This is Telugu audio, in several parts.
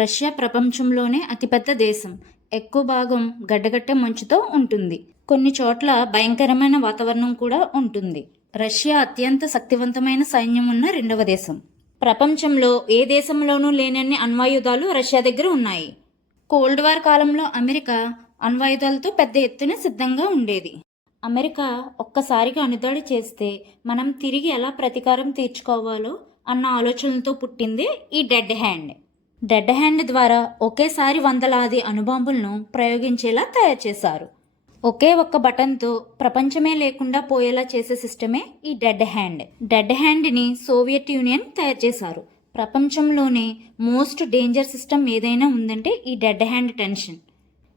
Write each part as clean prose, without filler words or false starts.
రష్యా ప్రపంచంలోనే అతిపెద్ద దేశం. ఎక్కువ భాగం గడ్డగట్టే మంచుతో ఉంటుంది. కొన్ని చోట్ల భయంకరమైన వాతావరణం కూడా ఉంటుంది. రష్యా అత్యంత శక్తివంతమైన సైన్యం ఉన్న రెండవ దేశం. ప్రపంచంలో ఏ దేశంలోనూ లేనన్ని అణ్వాయుధాలు రష్యా దగ్గర ఉన్నాయి. కోల్డ్ వార్ కాలంలో అమెరికా అణ్వాయుధాలతో పెద్ద ఎత్తున సిద్ధంగా ఉండేది. అమెరికా ఒక్కసారిగా అణుదాడి చేస్తే మనం తిరిగి ఎలా ప్రతీకారం తీర్చుకోవాలో అన్న ఆలోచనలతో పుట్టిందే ఈ డెడ్ హ్యాండ్. డెడ్ హ్యాండ్ ద్వారా ఒకేసారి వందలాది అణుబాంబులను ప్రయోగించేలా తయారు చేశారు. ఒకే ఒక్క బటన్తో ప్రపంచమే లేకుండా పోయేలా చేసే సిస్టమే ఈ డెడ్ హ్యాండ్. డెడ్ హ్యాండ్ని సోవియట్ యూనియన్ తయారు చేశారు. ప్రపంచంలోనే మోస్ట్ డేంజర్ సిస్టమ్ ఏదైనా ఉందంటే ఈ డెడ్ హ్యాండ్ టెన్షన్.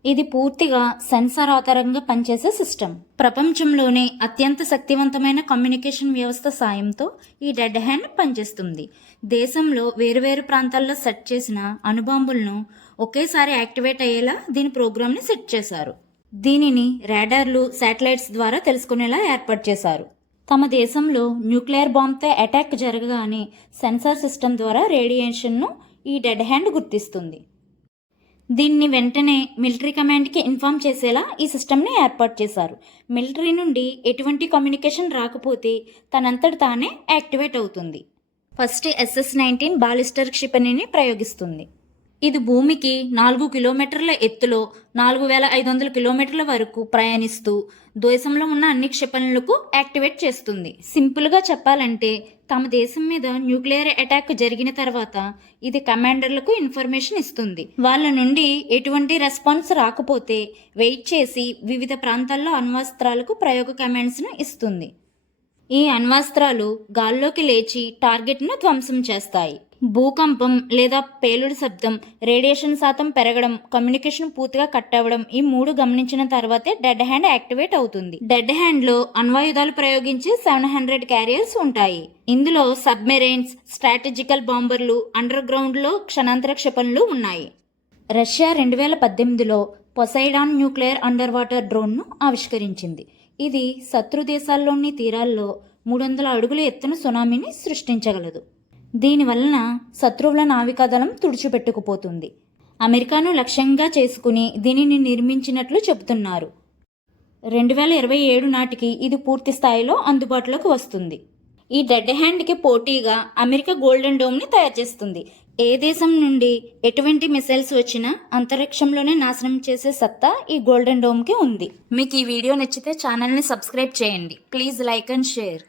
ఇది పూర్తిగా సెన్సార్ ఆధారంగా పనిచేసే సిస్టమ్. ప్రపంచంలోనే అత్యంత శక్తివంతమైన కమ్యూనికేషన్ వ్యవస్థ సాయంతో ఈ డెడ్ హ్యాండ్ పనిచేస్తుంది. దేశంలో వేరువేరు ప్రాంతాల్లో సెట్ చేసిన అణుబాంబులను ఒకేసారి యాక్టివేట్ అయ్యేలా దీని ప్రోగ్రామ్ని సెట్ చేశారు. దీనిని రాడార్లు, శాటిలైట్స్ ద్వారా తెలుసుకునేలా ఏర్పాటు చేశారు. తమ దేశంలో న్యూక్లియర్ బాంబ్తో అటాక్ జరగగానే సెన్సార్ సిస్టమ్ ద్వారా రేడియేషన్ను ఈ డెడ్ హ్యాండ్ గుర్తిస్తుంది. దీన్ని వెంటనే మిలిటరీ కమాండ్కి ఇన్ఫామ్ చేసేలా ఈ సిస్టమ్ని ఏర్పాటు చేశారు. మిలిటరీ నుండి ఎటువంటి కమ్యూనికేషన్ రాకపోతే తనంతట తానే యాక్టివేట్ అవుతుంది. First SS-19 బాలిస్టర్ క్షిపణిని ప్రయోగిస్తుంది. ఇది భూమికి 4 కిలోమీటర్ల ఎత్తులో 4500 కిలోమీటర్ల వరకు ప్రయాణిస్తూ దేశంలో ఉన్న అన్ని క్షిపణులకు యాక్టివేట్ చేస్తుంది. సింపుల్గా చెప్పాలంటే తమ దేశం మీద న్యూక్లియర్ అటాక్ జరిగిన తర్వాత ఇది కమాండర్లకు ఇన్ఫర్మేషన్ ఇస్తుంది. వాళ్ళ నుండి ఎటువంటి రెస్పాన్స్ రాకపోతే వెయిట్ చేసి వివిధ ప్రాంతాల్లో అణ్వాస్త్రాలకు ప్రయోగ కమాండ్స్ను ఇస్తుంది. ఈ అణ్వాస్త్రాలు గాల్లోకి లేచి టార్గెట్ను ధ్వంసం చేస్తాయి. భూకంపం లేదా పేలుడు శబ్దం, రేడియేషన్ శాతం పెరగడం, కమ్యూనికేషన్ పూర్తిగా కట్ అవ్వడం ఈ 3 గమనించిన తర్వాతే డెడ్ హ్యాండ్ యాక్టివేట్ అవుతుంది. డెడ్ హ్యాండ్లో అణ్వాయుధాలు ప్రయోగించి 700 క్యారియర్స్ ఉంటాయి. ఇందులో సబ్మెరైన్స్, స్ట్రాటజికల్ బాంబర్లు, అండర్ గ్రౌండ్లో క్షణాంతర క్షిపణులు ఉన్నాయి. రష్యా 2018లో పొసైడాన్ న్యూక్లియర్ అండర్ వాటర్ డ్రోన్ను ఆవిష్కరించింది. ఇది శత్రు దేశాల్లోని తీరాల్లో 300 అడుగుల ఎత్తున సునామీని సృష్టించగలదు. దీనివలన శత్రువుల నావికాదళం తుడిచిపెట్టుకుపోతుంది. అమెరికాను లక్ష్యంగా చేసుకుని దీనిని నిర్మించినట్లు చెబుతున్నారు. 2027 నాటికి ఇది పూర్తి స్థాయిలో అందుబాటులోకి వస్తుంది. ఈ డెడ్ హ్యాండ్కి పోటీగా అమెరికా గోల్డెన్ డోమ్ని తయారు చేస్తుంది. ఏ దేశం నుండి ఎటువంటి మిసైల్స్ వచ్చినా అంతరిక్షంలోనే నాశనం చేసే సత్తా ఈ గోల్డెన్ డోమ్కి ఉంది. మీకు ఈ వీడియో నచ్చితే ఛానల్ని సబ్స్క్రైబ్ చేయండి. Please like and share.